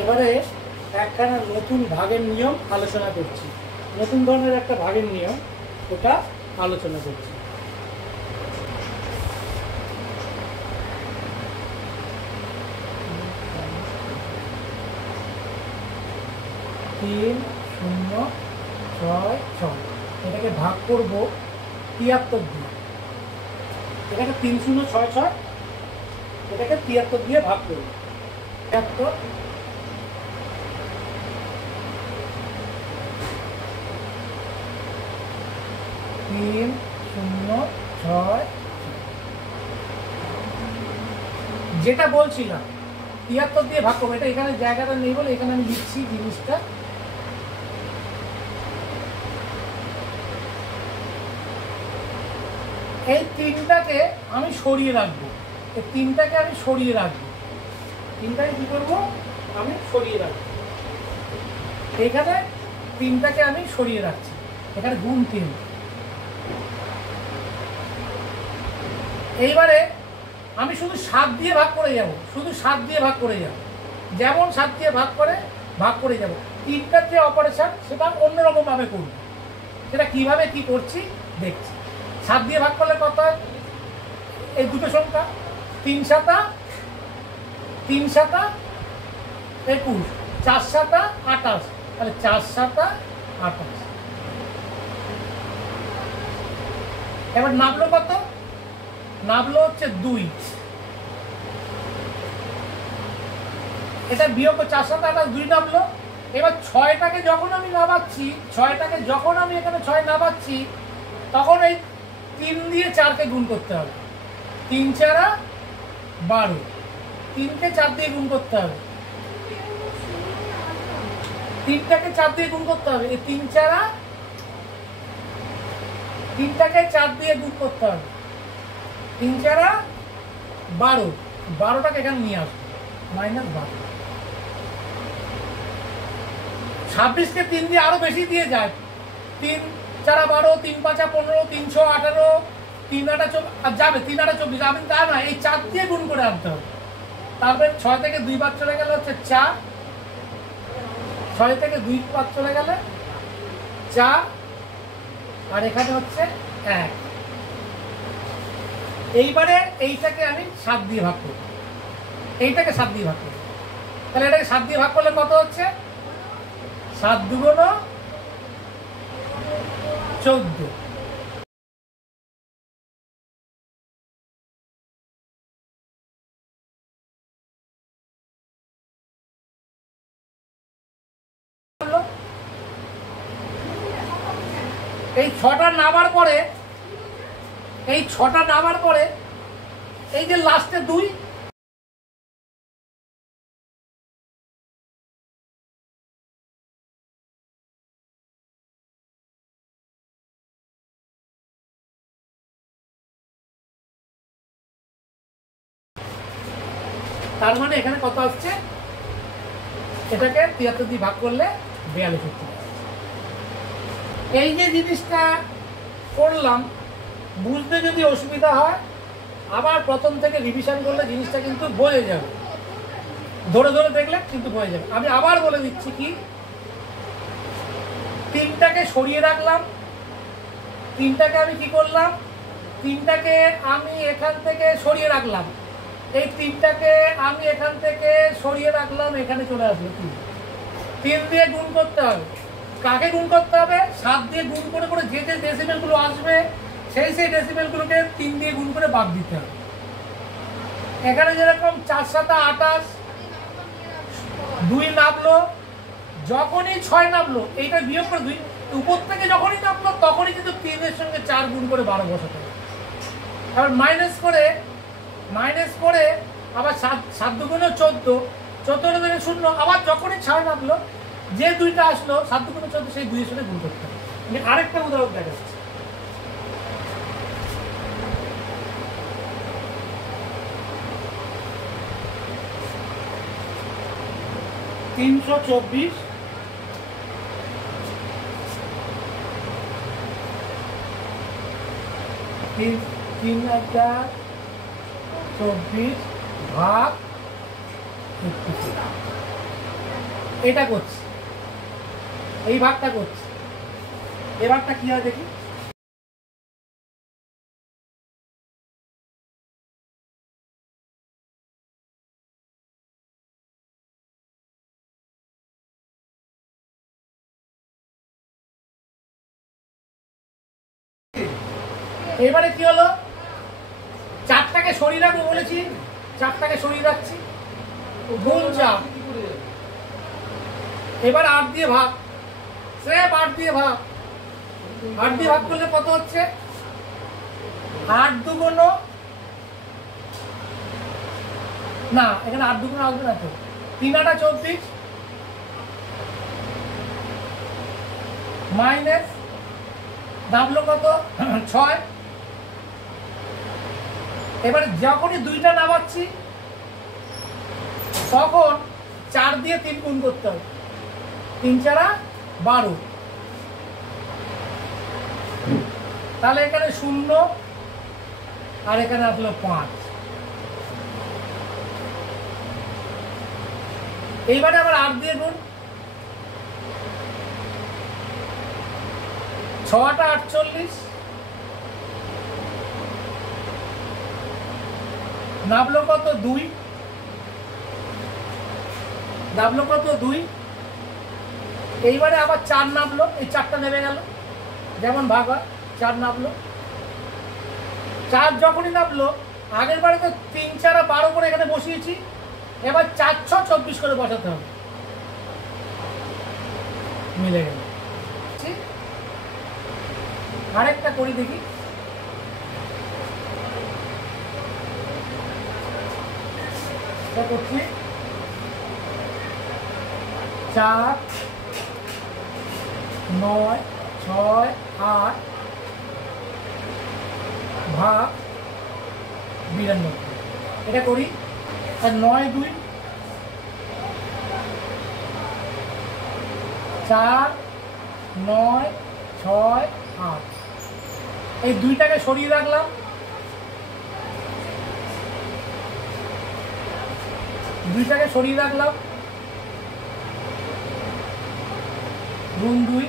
এবারে একখানা নতুন ভাগের নিয়ম আলোচনা করছি, নতুন ধরনের একটা ভাগের নিয়ম, ওটা আলোচনা করছি। তিন শূন্য ছয় ছয়, এটাকে ভাগ করব ৭৩ দিয়ে। এটাকে ৩০৬৬, এটাকে ৭৩ দিয়ে ভাগ করব। ৭৩ ৩০৬৬, যেটা বলছিলাম ৭৩ দিয়ে ভাগ করবো। এটা এখানে জায়গাটা নেই বলে এখানে আমি লিখছি জিনিসটা। এই তিনটাকে আমি সরিয়ে রাখবো, এই তিনটাকে আমি সরিয়ে রাখবো, তিনটাকে কি করবো আমি সরিয়ে রাখবো। এখানে তিনটাকে আমি সরিয়ে রাখছি, এখানে গুণ ৩। এইবারে আমি শুধু ৭ দিয়ে ভাগ করে যাব, শুধু ৭ দিয়ে ভাগ করে যাব, যেমন ৭ দিয়ে ভাগ করে যাব। তিনটার যে অপারেশন সেটা অন্যরকম ভাবে করব, সেটা কিভাবে কি করছি দেখছি। ৭ দিয়ে ভাগ করলে কত হয়? এই দুটো সংখ্যা ৩ 7 ৩ 7 21, ৪ 7 28, তাহলে ৪ 7 28। এবার নামলো কত? নামলো হচ্ছে ২। এটা বিয়োগ ৪ ৭ 28, ২ নামলো। এবার ৬টাকে যখন আমি নামাচ্ছি, ৬টাকে যখন আমি এখানে ৬ নামাচ্ছি, তখন এই ৩ দিয়ে ৪কে গুণ করতে হবে। ৩ ৪ 12, ৩কে ৪ দিয়ে গুণ করতে হবে, ৩টাকে ৪ দিয়ে গুণ করতে হবে। এই ৩ ৪, ৩টাকে ৪ দিয়ে গুণ করতে হবে, ৩ ৪ 12, 12টাকে এখানে নিয়ে আসবে, -12। ২৬কে ৩ দিয়ে আরো বেশি দিয়ে যায়, ৩ ৪ 12, ৩ ৫ 15, ৩ ৬ 18, ৩ ৮ 24 যাবে, ৩ ৮ 24 আমি তা না, এই ৪ দিয়ে গুণ করে আনতে হবে। তারপরে ৬ থেকে ২ বাদ চলে গেলে হচ্ছে ৪, ৬ থেকে ২ বাদ চলে গেলে ৪, আর এখানে হচ্ছে ১। এইবারে এইটাকে আমি ৭ দিয়ে ভাগ করব, এইটাকে ৭ দিয়ে ভাগ করব। তাহলে এটাকে ৭ দিয়ে ভাগ করলে কত হচ্ছে? ৭ ২ 14। এই ৬টা নামার পরে, এই ৬টা নামার পরে এই যে লাস্টে ২, তার মানে এখানে কত আসছে? এটাকে ৭৩ দিয়ে ভাগ করলে ৪২ হচ্ছে। এই যে জিনিসটা করলাম, বুঝতে যদি অসুবিধা হয় আবার প্রথম থেকে রিভিশন করলে জিনিসটা কিন্তু বোঝা যাবে, ধরে ধরে দেখলে কিন্তু বোঝা যাবে। আমি আবার বলে দিচ্ছি কি, তিনটাকে সরিয়ে রাখলাম, তিনটাকে আমি কি করলাম, তিনটাকে আমি এখান থেকে সরিয়ে রাখলাম, এই তিনটাকে আমি এখান থেকে সরিয়ে রাখলাম, এখানে চলে আসলো ৩ দিয়ে গুণ করতে হবে। কাকে গুণ করতে হবে? ৭ দিয়ে গুণ করে করে যে যে ডেসিমেলগুলো আসবে সেই সেই ডেসিমেলগুলোকে ৩ দিয়ে গুণ করে বাদ দিতে হবে। এখানে যেরকম ৪ ৭ ২৮, ২ নামলো, যখনই ৬ নামলো এইটা বিয়োগ করে ২, উপর থেকে যখনই নামলো তখনই কিন্তু ৩-এর সঙ্গে ৪ গুণ করে ১২ বসাতে হবে। আবার মাইনাস করে আবার ৭ ২ 14, 14 থেকে 0, আবার যখনই ৬ নামলো যে ২টা আসলো ৭ ২ 14, সেই ২-এর সাথে গুণ করতে হবে। আমি আরেকটা উদাহরণ দেখাচ্ছি। $324, 3024 ভাগ 56। এটা করছি, এই ভাগটা করছি। এই ভাগটা কি হয় দেখি। এবারে কি হলো, চারটাকে সরিয়ে রাখবো বলেছি, চারটাকে সরিয়ে রাখছি, গুণ 4। এবার 8 দিয়ে ভাগ, স্রেফ 8 দিয়ে ভাগ। 8 দিয়ে ভাগ করলে কত হচ্ছে, 8 দুগুণ, না এখানে 8 দুগুণ আসবে না তো, 3 8 24 মাইনাস নামলো কত 6। এবারে যখনই 2টা নামাচ্ছি তখন 4 দিয়ে 3 গুণ করতে হবে, 3 4 12। তাহলে এখানে 0 আর এখানে আসলো 5। এইবারে আবার 8 দিয়ে গুণ, 6 8 48 নামলো কত 2, নামলো কত 2। এইবারে আবার 4 নামলো, এই 4টা নেমে গেল, যেমন ভাগ হয় 4 নামলো। 4 যখনই নামলো, আগের বারে তো 3 4 12 করে এখানে বসিয়েছি, এবার 4 6 24 করে বসাতে হবে, মিলে গেল। আরেকটা করি দেখি। করছি 4 9 6 8 ভাগ 92, এটা করি। আর 9 2 4 9 6 8, এই 2টাকে সরিয়ে রাখলাম, 2টাকে সরিয়ে রাখলাম, গুণ 2।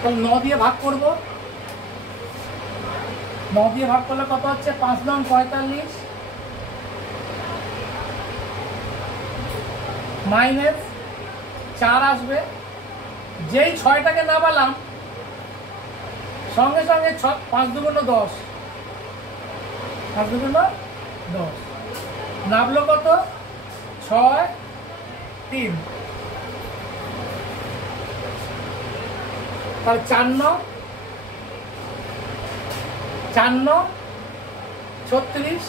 তাহলে 9 দিয়ে ভাগ করব, 9 দিয়ে ভাগ করলে কত হচ্ছে, 5 9 45 মাইনাস 4 আসবে। যেই 6টাকে নামালাম সঙ্গে সঙ্গে 5 দুগুণ 10, 5 দুগুণ 10 নামলো কত 6 3। তাহলে 4 9 4 9 36,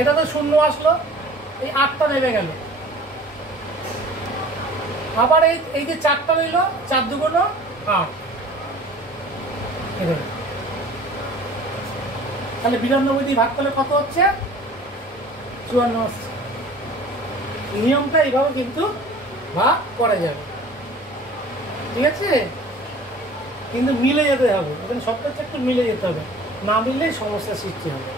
এটা তো 0 আসলো, এই 8টা নেমে গেল। আবার এই যে 4টা রইল, 4 দুগুণ 8, তাহলে 92 দিয়ে ভাগ করলে কত হচ্ছে 54 আসছে। নিয়মটা এইভাবে কিন্তু ভাগ করা যাবে, ঠিক আছে, কিন্তু মিলে যেতে হবে, এখানে সবটা একটু মিলে যেতে হবে, না মিললেই সমস্যার সৃষ্টি হবে।